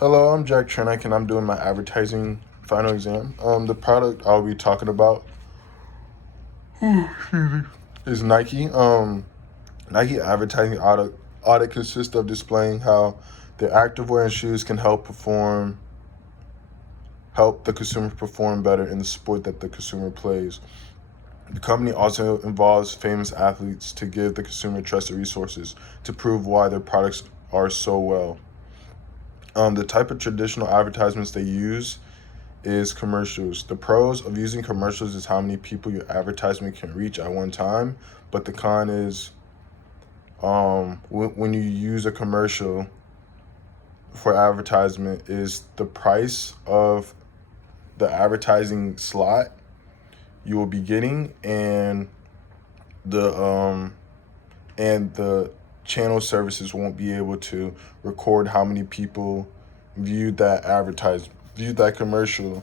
Hello, I'm Jack Trenick, and I'm doing my advertising final exam. The product I'll be talking about is Nike. Nike advertising audit consists of displaying how their activewear and shoes can help the consumer perform better in the sport that the consumer plays. The company also involves famous athletes to give the consumer trusted resources to prove why their products are so well. The type of traditional advertisements they use is commercials. The pros of using commercials is how many people your advertisement can reach at one time, but the con is when you use a commercial for advertisement is the price of the advertising slot you will be getting the and the channel services won't be able to record how many people viewed that commercial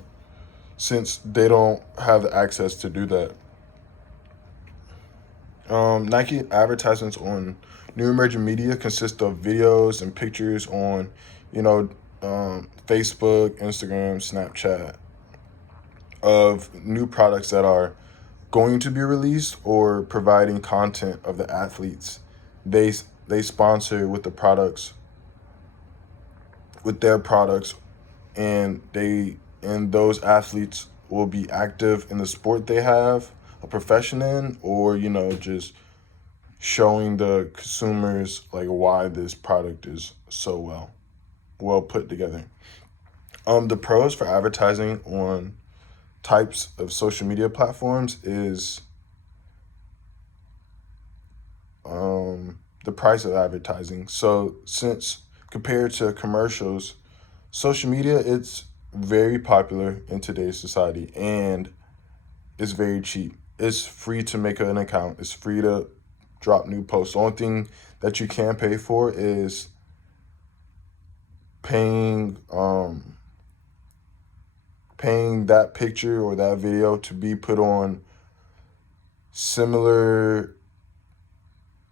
since they don't have the access to do that. Nike advertisements on new emerging media consist of videos and pictures on, you know, Facebook, Instagram, Snapchat of new products that are going to be released or providing content of the athletes they they sponsor with their products, and those athletes will be active in the sport they have a profession in, or just showing the consumers like why this product is so well put together. The pros for advertising on types of social media platforms is the price of advertising. So since compared to commercials, social media, it's very popular in today's society, and it's very cheap. It's free to make an account. It's free to drop new posts. The only thing that you can pay for is paying paying that picture or that video to be put on similar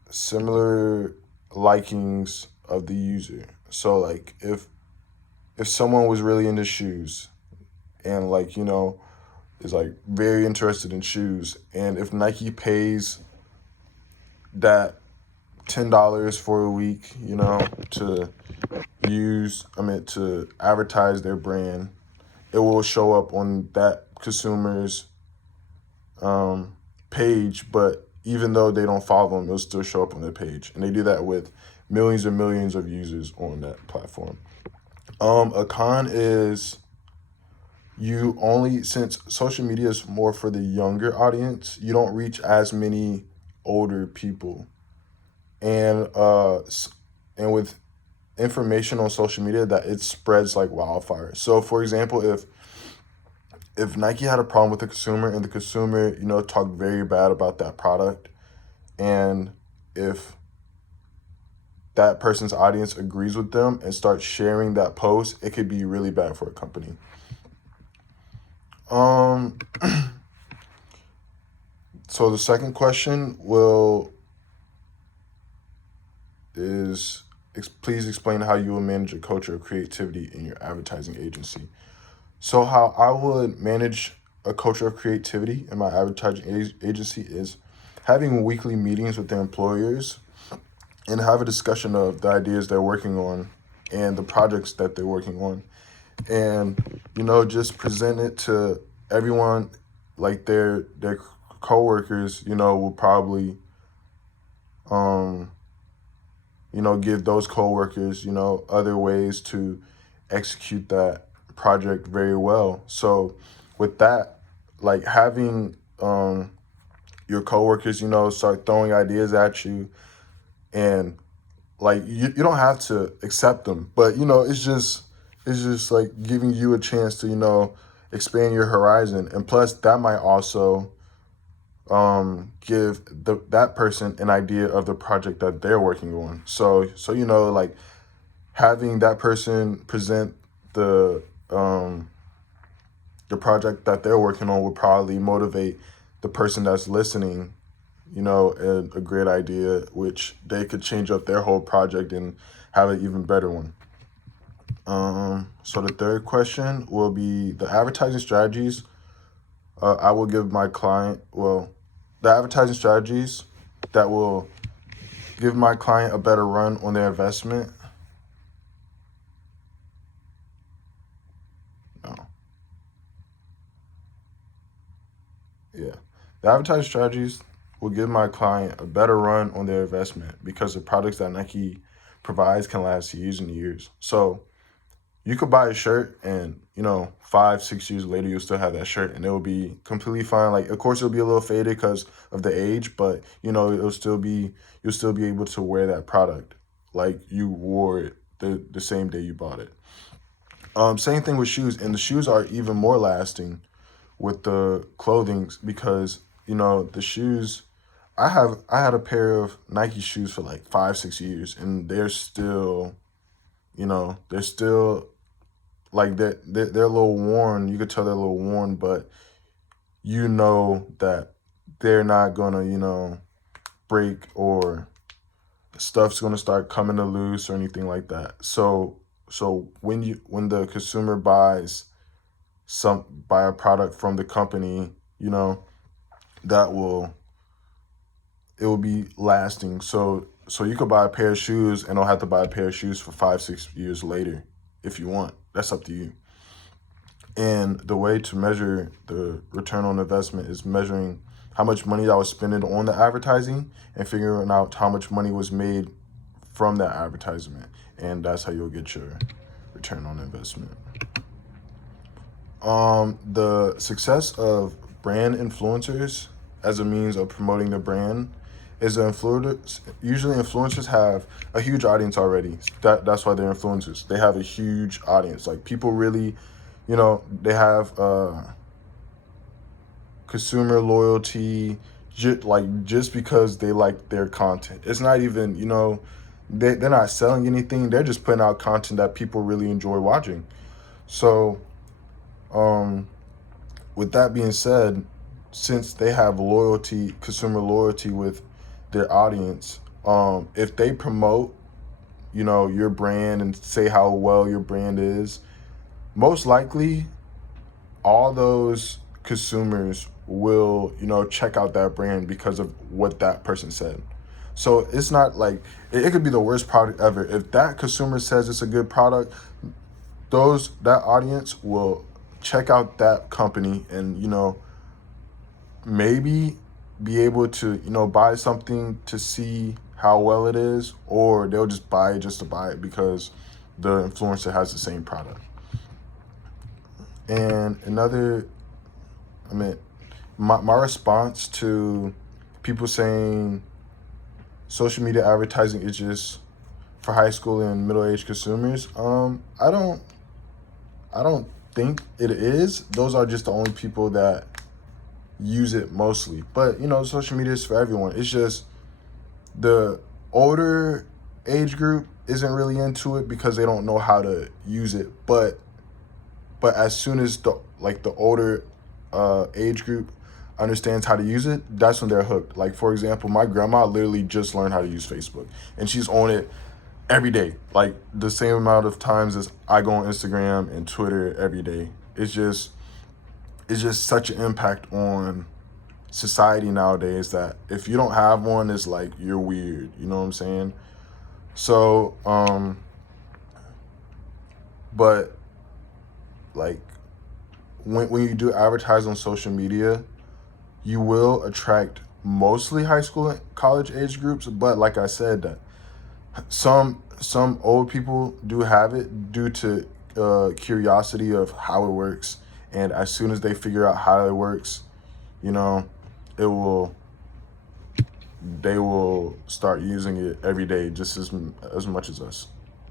similar likings of the user. So like if someone was really into shoes and is like very interested in shoes, and if Nike pays that $10 for a week, to to advertise their brand, it will show up on that consumer's page. But even though they don't follow them, it'll still show up on their page, and they do that with millions and millions of users on that platform. A con is since social media is more for the younger audience, you don't reach as many older people, and with information on social media, that it spreads like wildfire. So for example, if Nike had a problem with the consumer, and the consumer talked very bad about that product, and if that person's audience agrees with them and starts sharing that post, it could be really bad for a company. Um, so the second question please explain how you will manage a culture of creativity in your advertising agency. So how I would manage a culture of creativity in my advertising agency is having weekly meetings with their employers and have a discussion of the ideas they're working on and the projects that they're working on, and just present it to everyone. Like their coworkers will probably um give those coworkers other ways to execute that project very well. So with that, like having your coworkers start throwing ideas at you, and like you don't have to accept them, but it's just like giving you a chance to expand your horizon. And plus that might also give that person an idea of the project that they're working on. So like having that person present the um the project that they're working on would probably motivate the person that's listening, a great idea, which they could change up their whole project and have an even better one. So the third question will be the advertising strategies. I will give my client, well, the advertising strategies that will give my client a better run on their investment. No, yeah. The advertising strategies will give my client a better run on their investment because the products that Nike provides can last years and years. So you could buy a shirt and, 5, 6 years later, you'll still have that shirt and it will be completely fine. Like, of course, it'll be a little faded because of the age, but, you'll still be able to wear that product like you wore it the same day you bought it. Same thing with shoes, and the shoes are even more lasting with the clothing because, the shoes, I had a pair of Nike shoes for like 5, 6 years and they're still like they're a little worn. You could tell they're a little worn, but you know that they're not gonna, break or stuff's gonna start coming to loose or anything like that. So when the consumer buy a product from the company, that it will be lasting. So you could buy a pair of shoes and don't have to buy a pair of shoes for 5, 6 years later if you want. That's up to you. And the way to measure the return on investment is measuring how much money I was spending on the advertising and figuring out how much money was made from that advertisement. And that's how you'll get your return on investment. The success of brand influencers as a means of promoting the brand is usually influencers have a huge audience already. That's why they're influencers. They have a huge audience. Like people really, they have consumer loyalty just because they like their content. It's not even, they're not selling anything. They're just putting out content that people really enjoy watching. So, with that being said, since they have consumer loyalty with their audience, if they promote, your brand and say how well your brand is, most likely all those consumers will, check out that brand because of what that person said. So it's not like it could be the worst product ever. If that consumer says it's a good product, that audience will check out that company and, maybe be able to, buy something to see how well it is, or they'll just buy it just to buy it because the influencer has the same product. And my response to people saying social media advertising is just for high school and middle-aged consumers, I don't think it is. Those are just the only people that use it mostly. But, social media is for everyone. It's just the older age group isn't really into it because they don't know how to use it. But as soon as the older age group understands how to use it, that's when they're hooked. Like, for example, my grandma literally just learned how to use Facebook, and she's on it every day, like the same amount of times as I go on Instagram and Twitter every day. It's just such an impact on society nowadays that if you don't have one, it's like you're weird. You know what I'm saying? So, but like when you do advertise on social media, you will attract mostly high school and college age groups. But like I said, that some old people do have it due to curiosity of how it works, and as soon as they figure out how it works, it will they will start using it every day just as much as us.